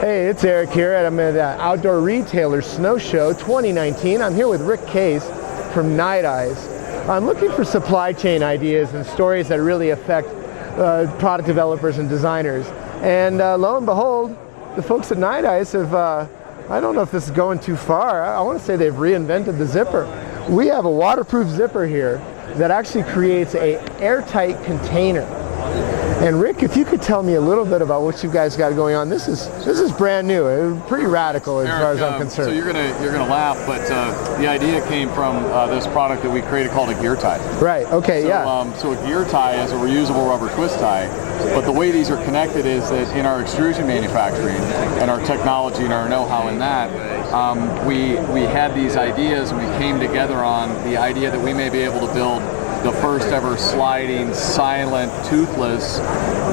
Hey, it's Eric here, and I'm at Outdoor Retailer Snow Show 2019. I'm here with Rick Case from Nite Ize. I'm looking for supply chain ideas and stories that really affect product developers and designers. And lo and behold, the folks at Nite Ize have, I don't know if this is going too far, I want to say they've reinvented the zipper. We have a waterproof zipper here that actually creates an airtight container. And Rick, if you could tell me a little bit about what you guys got going on. This is brand new, pretty radical as far as I'm concerned. So you're gonna laugh, but the idea came from this product that we created called a gear tie. Right. Okay. So, yeah. So a gear tie is a reusable rubber twist tie, but the way these are connected is that in our extrusion manufacturing and our technology and our know-how in that, we had these ideas and we came together on the idea that we may be able to build the first ever sliding, silent, toothless,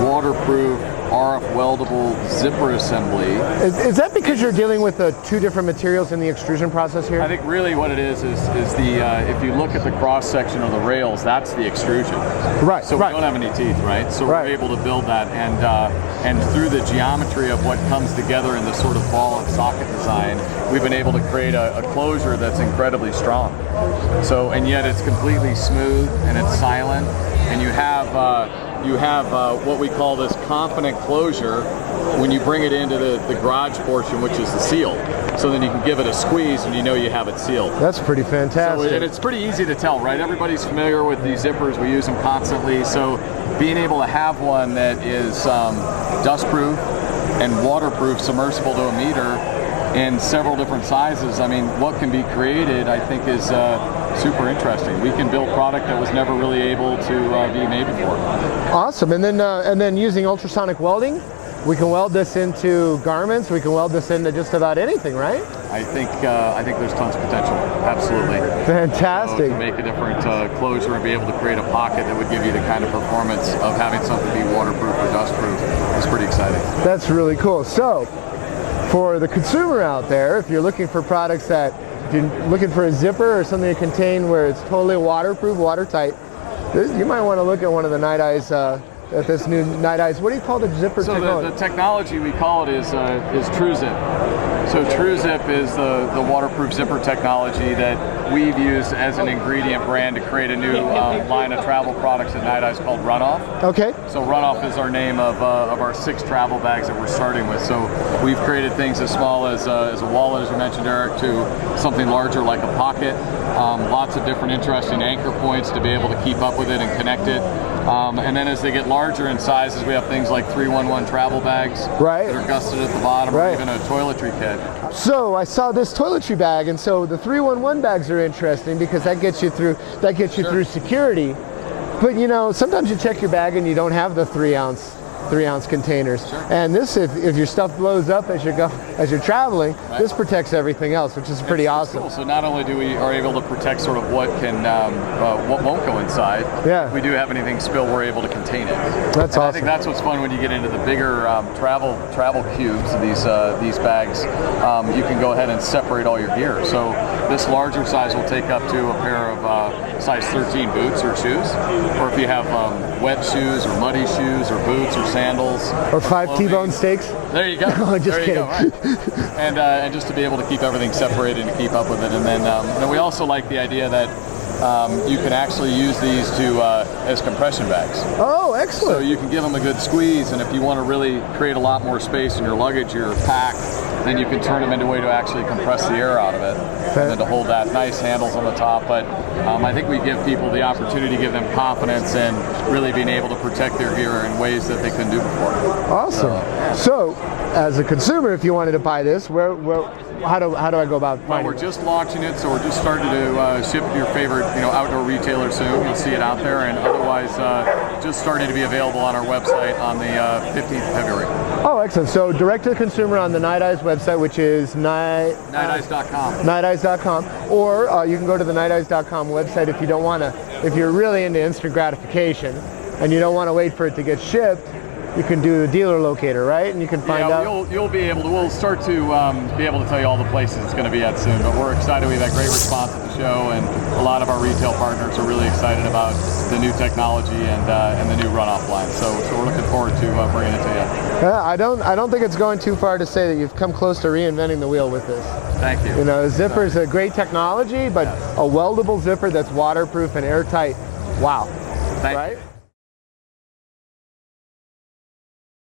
waterproof, RF weldable zipper assembly. Is that because you're dealing with two different materials in the extrusion process here? I think really what it is the, if you look at the cross section of the rails, that's the extrusion. Right. So we don't have any teeth, right? So we're able to build that, and through the geometry of what comes together in this sort of ball and socket design, we've been able to create a closure that's incredibly strong. So, and yet it's completely smooth and it's silent, and you have what we call this confident closure when you bring it into the garage portion, which is the seal. So then you can give it a squeeze and you know you have it sealed. That's pretty fantastic. So, and it's pretty easy to tell, right? Everybody's familiar with these zippers. We use them constantly. So being able to have one that is dustproof and waterproof, submersible to a meter, in several different sizes, I mean, what can be created, I think, is super interesting. We can build product that was never really able to be made before. Awesome. And then using ultrasonic welding, we can weld this into garments. We can weld this into just about anything, right? I think there's tons of potential. Absolutely. Fantastic. To make a different closure and be able to create a pocket that would give you the kind of performance of having something be waterproof or dustproof is pretty exciting. That's really cool. So, for the consumer out there, if you're looking for products if you're looking for a zipper or something to contain where it's totally waterproof, watertight, you might want to look at one of the Nite Ize, at this new Nite Ize. What do you call the zipper technology? The technology we call it is Tru Zip. So Tru Zip is the waterproof zipper technology that we've used as an ingredient brand to create a new line of travel products at Nite Ize called Runoff. Okay. So Runoff is our name of our 6 travel bags that we're starting with. So we've created things as small as a wallet, as you mentioned, Eric, to something larger like a pocket. Lots of different interesting anchor points to be able to keep up with it and connect it. And then as they get larger in sizes, we have things like 311 travel bags that are gusseted at the bottom, or even a toiletry kit. So I saw this toiletry bag, and so the 311 bags are interesting because that gets you through through security. But you know, sometimes you check your bag and you don't have the 3-ounce containers. Sure. And this, if your stuff blows up as you're traveling, this protects everything else, which is pretty awesome. Cool. So not only are able to protect sort of what won't go inside, if we do have anything spill, we're able to contain it. That's awesome. I think that's what's fun when you get into the bigger travel cubes. These bags, you can go ahead and separate all your gear. So this larger size will take up to a pair of size 13 boots or shoes, or if you have wet shoes or muddy shoes or boots or sandals. Or 5 T-bone steaks. There you go. No, just kidding. Right. And just to be able to keep everything separated and keep up with it. And then we also like the idea that you can actually use these as compression bags. Oh, excellent. So you can give them a good squeeze, and if you want to really create a lot more space in your luggage, your pack, then you can turn them into a way to actually compress the air out of it, and then to hold that. Nice handles on the top. But I think we give people the opportunity to give them confidence in really being able to protect their gear in ways that they couldn't do before. Awesome. So as a consumer, if you wanted to buy this, how do I go about finding it? Well, we're just launching it, so we're just starting to ship to your favorite outdoor retailer soon. You'll see it out there, and otherwise just starting to be available on our website on the 15th of February. Oh, excellent. So direct to the consumer on the Nite Ize website, which is NiteIze.com. NiteIze.com. Or you can go to the NiteIze.com website if you're really into instant gratification and you don't want to wait for it to get shipped. You can do the dealer locator, right? And you can find out. You'll be able to. We'll start to be able to tell you all the places it's going to be at soon. But we're excited. We've had great response at the show, and a lot of our retail partners are really excited about the new technology and the new Runoff line. So we're looking forward forward to bringing it to you. Yeah, I don't think it's going too far to say that you've come close to reinventing the wheel with this. Thank you. You know, zipper is a great technology, but a weldable zipper that's waterproof and airtight. Wow. Thank right? you.